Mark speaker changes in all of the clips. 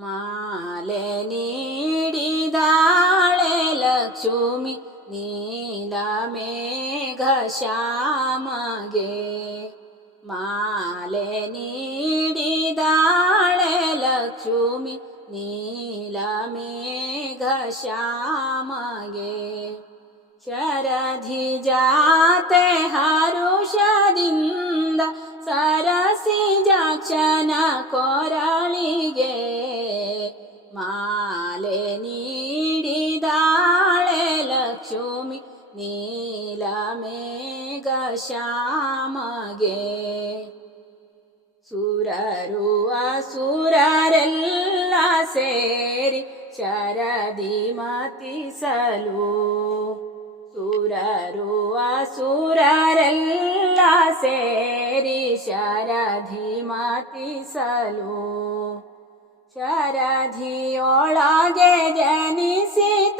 Speaker 1: മാലെ നീടിതാളെ ലക്ഷ്മി നീലമേഘശ്യാമകെ. മാലെ നീടിതാളെ ലക്ഷ്മി നീലമേഘശ്യാമകെ. ശരധി ജാതെ ഹരുഷദിന്ദ സരസി ജാക്ഷന കൊരളി ಶ್ಯಾಮಗೆ. ಸುರರು ಅಸುರರೆಲ್ಲ ಸೇರಿ ಶರದಿ ಮತಿಸಲು. ಸುರರು ಅಸುರರೆಲ್ಲ ಸೇರಿ ಶರಧಿ ಮತಿಸಲು. ಶರಧಿಯೊಳಗೆ ಜನಿಸಿ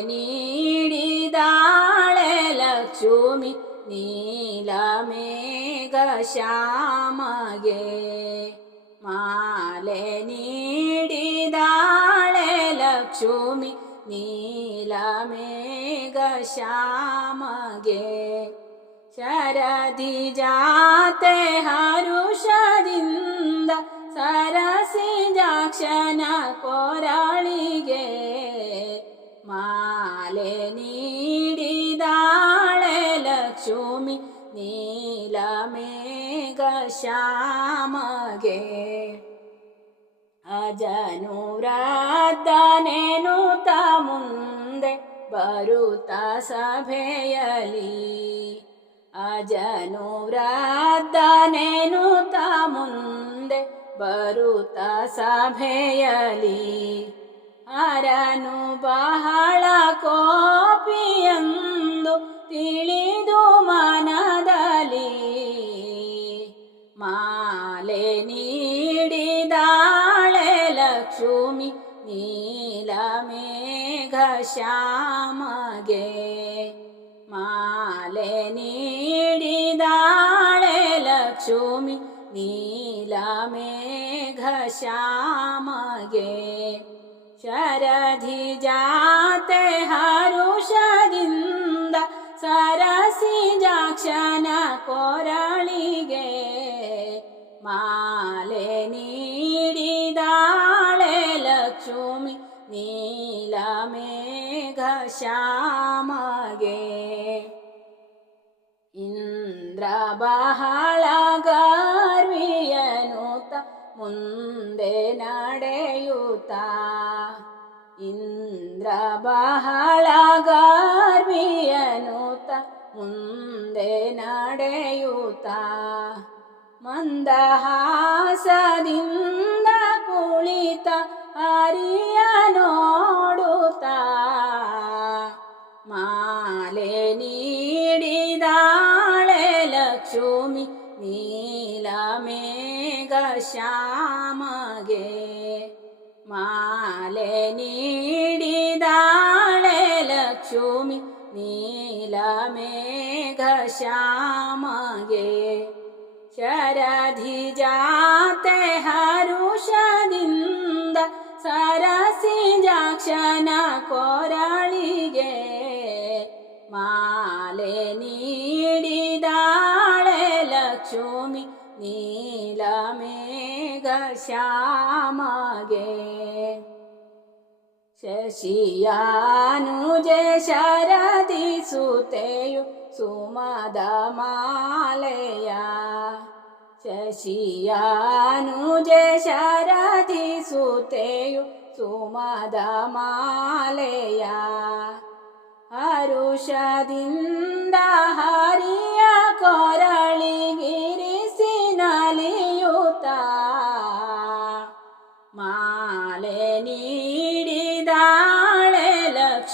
Speaker 1: നീടിതാളെ ലക്ഷ്മി നീലമേഘശ്യാമകേ. മാലെ നീടിതാളെ ലക്ഷ്മി നീലമേഘശ്യാമകേ. ശരതി ജാത്തെ സരസി ജാക്ഷന കൊരാളികേ. ಹರುಷದಿಂದ ಸರಸಿ ಜಾಕ್ಷನ ಕೊರಳಿಗೆ ಮಾಲೆ ನೀಡಿದಾಳೆ ಲಕ್ಷ್ಮಿ ನೀಲಮೇಘ ಶ್ಯಾಮಗೆ ಅಜನುರಾಧನೆನು ತ ಮುಂದೆ ಬರುತ್ತ ಸಭೆಯಲಿ ಅಜನುರಾಧನೆನು ತ ಮುಂದೆ ಬರುತ್ತ ಸಭೆಯಲಿ ಅರನು ಬಹಳ ಕೋಪಿಯಂದು ತಿಳಿದು ಮನದಲ್ಲಿ ಮಾಲೆ ನೀಡಿದಾಳೆ ಲಕ್ಷ್ಮಿ ನೀಲಮೇಘ ಶ್ಯಾಮಗೆ ಮಾಲೆ ನೀಡಿದಾಳೆ ಲಕ್ಷ್ಮಿ ನೀಲಮೇಘ ಶ್ಯಾಮಗೆ ಶರಧಿ ಜಾತೆ ಹರುಷದಿಂದ ಸರಸಿ ಜಾಕ್ಷನ ಕೊರಳಿಗೆ ಮಾಲೆ ನೀಡಿದಾಳೆ ಲಕ್ಷ್ಮಿ ನೀಲಮೇಘ ಶ್ಯಾಮಗೆ ಇಂದ್ರ ಬಹಳ ಗರ್ವಿಯನುತ ಮುಂದೆ ನಡೆಯುತ್ತ? ಇಂದ್ರ ಬಹಳ ಗರ್ವಿಯನುತ ಮುಂದೆ ನಡೆಯುತ್ತ? ಮಂದಹಾಸದಿಂದ ಕುಳಿತ ಹರಿಯ ಶ್ಯಾಮಗೆ ಮಾಲೆ ನೀಡಿದಾಳೆ ಲಕ್ಷ್ಮಿ ನೀಲಮೇಘ ಶ್ಯಾಮಗೆ ಶರಧಿ ಜಾತೆ ಹರುಷದಿಂದ ಸರಸಿ ಜಾಕ್ಷನ ಕೊರಳಿಗೆ ಮಾಲೆ ನೀಡಿದಾಳೆ ಲಕ್ಷ್ಮಿ ನೀಲಮೇಘ ಶ್ಯಾಮಗೆ ಶಶಿಯಾನುಜೆ ಶರದಿ ಸುತೆಯು ಸುಮದ ಮಾಲೆಯ ಶಶಿಯಾನುಜೆ ಶರದಿ ಸುತೆಯು ಸುಮದ ಮಾಲೆಯ ಹರುಷದಿಂದ ಹರಿಯ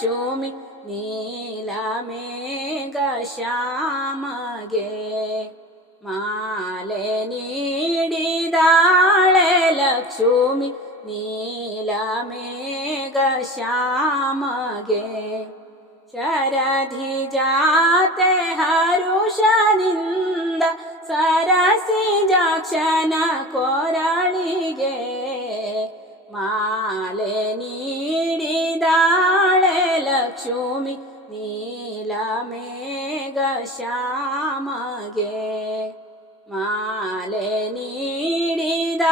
Speaker 1: लक्ष्मि नीलमे ग श्यामगे माले निडि दाळे लक्ष्मि नीलमे ग श्यामगे शरधि जाते हरुषनिन्द सरसि जक्षन ലക്ഷ്മി നീലമേഘശ്യാമകെ മാലെ നീടിതാളെ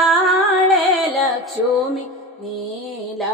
Speaker 1: ലക്ഷ്മി നീലമേഘശ്യാമകേ